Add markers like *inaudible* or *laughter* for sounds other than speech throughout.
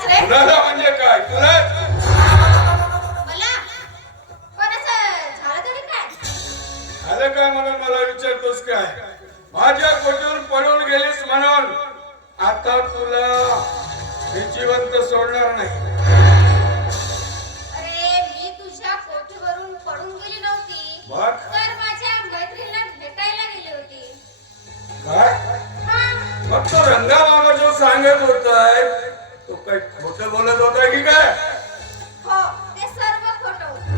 कुणाला म्हणजे काय? तुला मला? कोणाचं? झालं काय? म्हणून मला विचारतोस काय? माझ्या कोटीवर पळून गेलीस म्हणून? आता तुला मी जिवंत सोडणार नाही. अरे मी तुझ्या कोठीवरून पडून गेली नव्हती. मग? तर माझ्या मैत्रिणीला भेटायला गेली होती. काय? हा. मग तो रंगा मामा जो सांगत होताय तो काय खोटं बोलत होता की काय? हो ते सर्व खोटं होतं.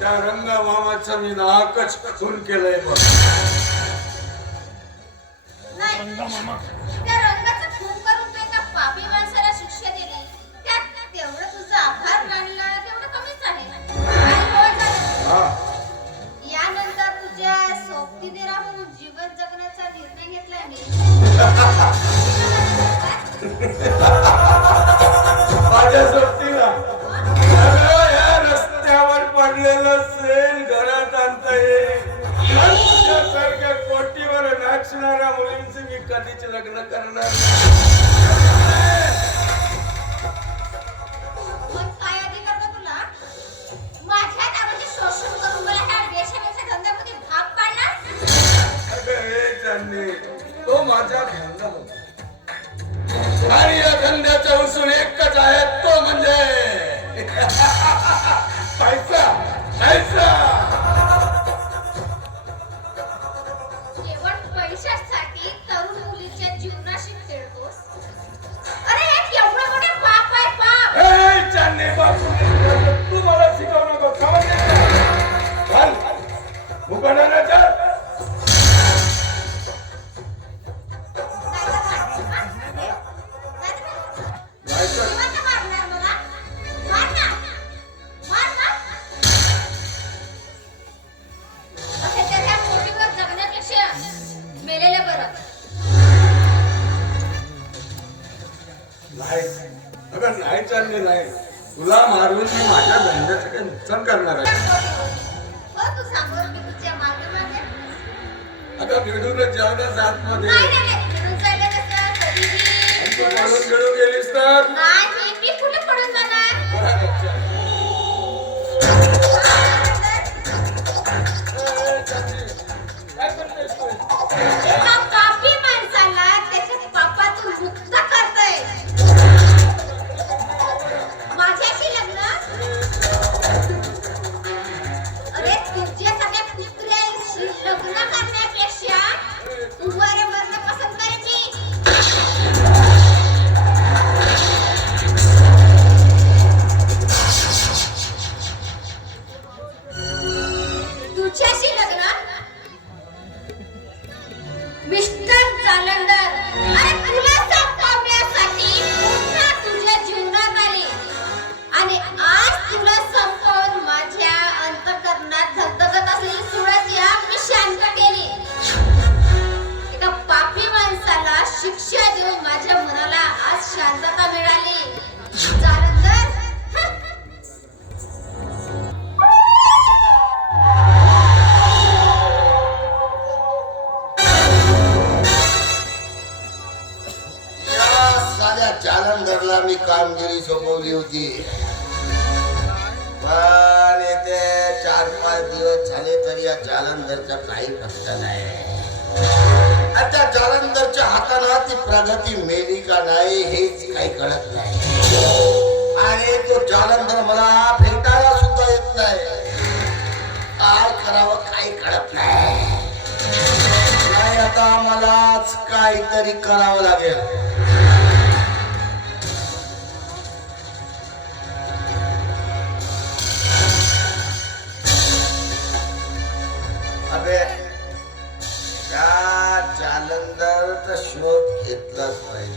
त्या रंगा मामाचं मी नाकच खून केलंय बघ. नाही त्या रंगाचं खून करून तू एका पापी माणसाला शिक्षा दिली. त्यात तेवढं तुझं आभार मानला तेवढं कमीच आहे. आणि हो झालं. हा. यानंतर तुझ्या सोबतीने राहून जीवन जगण्याचा कधीच लग्न करणार नाही. मग काय अधिकार का तुला? माझ्या दारूचे शोषण करून मला ह्या देशाच्या धंद्यामध्ये भाग पाडला अगं, हे जाणे, तो माझा धंदा होता. आणि या धंद्याच्या उसून एकच आहे तो म्हणजे *laughs* पैसा पैसा. तू मला शिकवू नको समजले नुकसान करणार आहे जेवणाच आतमध्ये गेलीस तर काय करतेस तू? जालंधरला मी कामगिरी सोपवली होती. पण येते चार पाच दिवस झाले तरी या जालंधरचा काही पत्ता नाही. आता त्या जालंधरच्या हाताला ती प्रगती मेली का नाही हेच काही कळत नाही. आणि तो जालंधर मला भेटायला सुद्धा येत नाही. काय करावं काही कळत नाही. नाही आता मलाच काहीतरी करावं लागेल. जालंधरचा शोध घेतलाच पाहिजे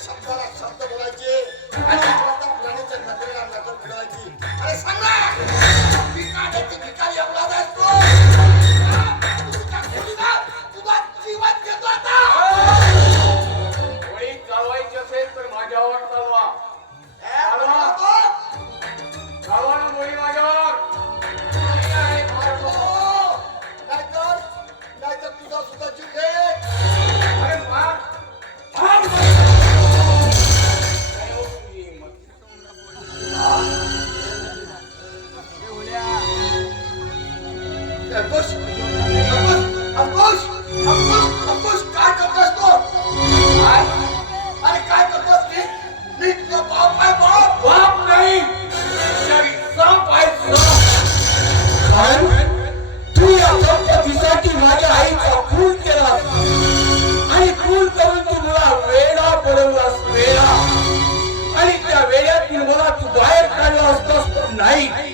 సంఘాల नाही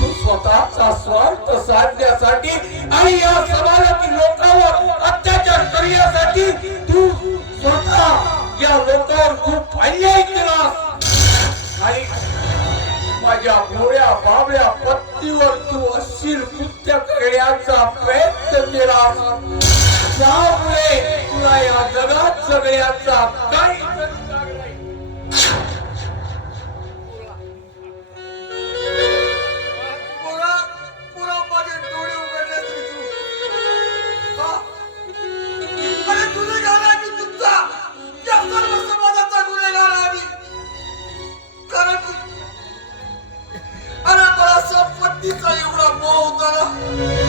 तू स्वतःचा स्वार्थ साधण्यासाठी आणि या समाजातील लोकांवर अत्याचार करण्यासाठी तू स्वतः या लोकांवर खूप अन्याय केला. माझ्या मोळ्या बाबड्या पत्नीवर तू अशील कृत्य करण्याचा प्रयत्न केला त्यामुळे तुला या जगात सगळ्याचा काही तिचा एवढा मोह होता ना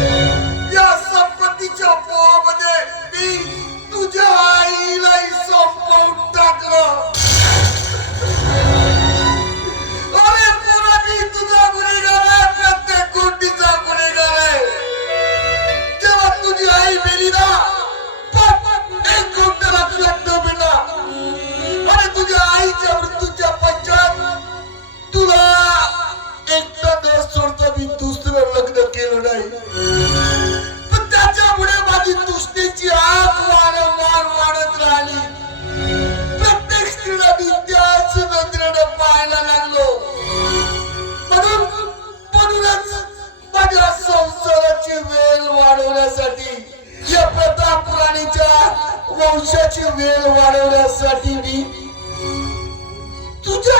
नाही पण त्याच्या माझी तुष्टीची आग वारंवार वाढत राहिली. प्रत्येक स्त्रीला मी त्याच नजरेने पाहायला लागलो. म्हणून म्हणूनच माझ्या संसाराची वेळ वाढवण्यासाठी या प्रताप राणीच्या वंशाची वेळ वाढवण्यासाठी मी तुझ्या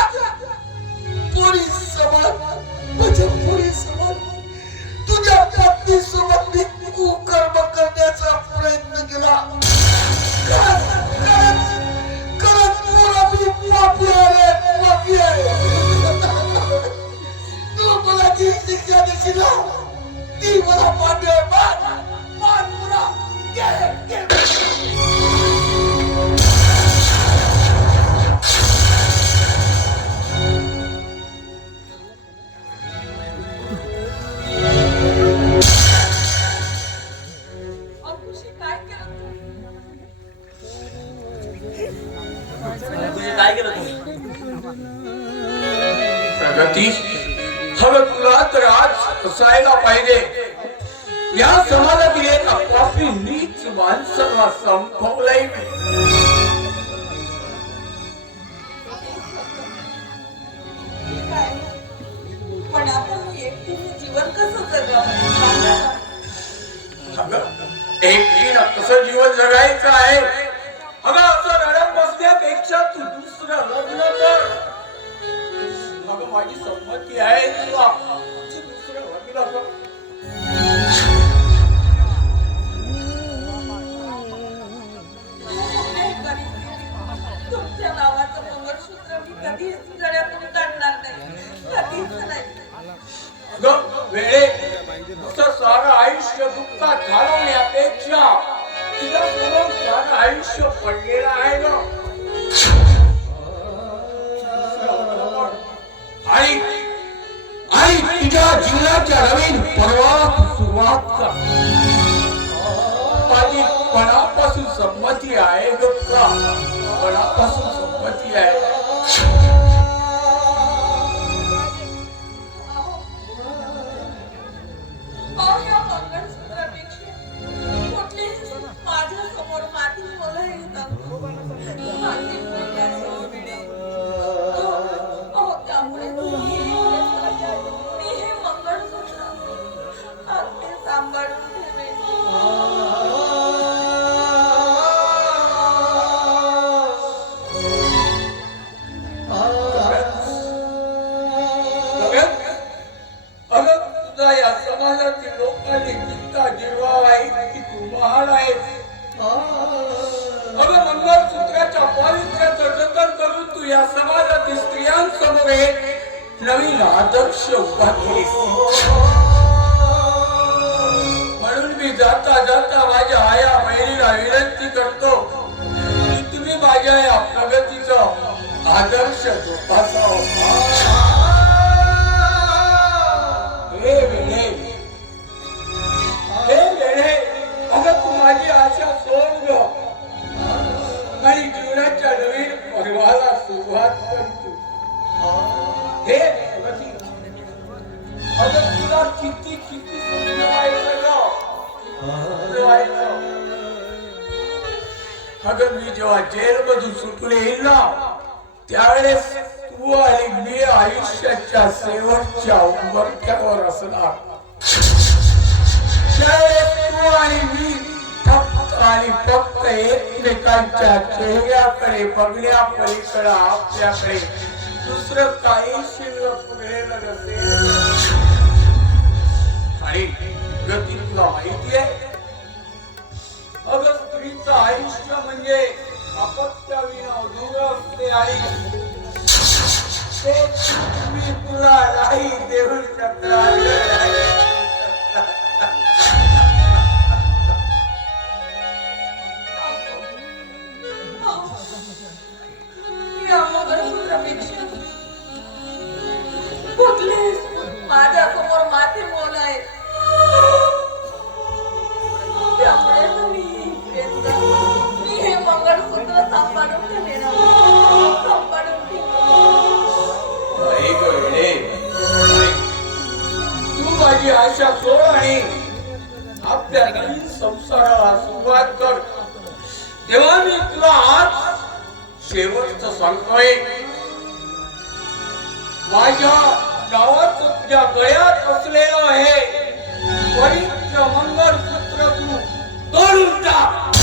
एकटीनं कसं जीवन जगायचं आहे. अगं असं रडत बसण्यापेक्षा तू दुसरं लग्न कर. अगं माझी संमती आहे तुला वेळे सारं आयुष्य दुःखात झालं आयुष्य पडलेलं आहे ना. आई आई तुझ्या जीवनाच्या नवीन पर्वात सुरुवात कर. माझी पणापासून संमती आहे गप्पा. पणापासून जाता जाता माझ्या आया बहिणीला विनंती करतो की तुम्ही माझ्या या प्रगतीचा आदर्श जोपासावा. हे तुला हे किती समजवायचं अगं मी जेव्हा जेल मधून सुटून येईल ना त्यावेळेस तू आणि मी आयुष्याच्या शेवटच्या उंबरठ्यावर असणार. त्यावेळेस तू आणि मी फक्त आणि फक्त एकमेकांच्या चेहऱ्याकडे बघण्या पलीकडे आपल्याकडे दुसरं काही शिल्लक मिळेल शेवटचं माझ्या गावात तुझ्या गळ्यात असलेलं हे पवित्र मंगळसूत्र तू तोडून टाक.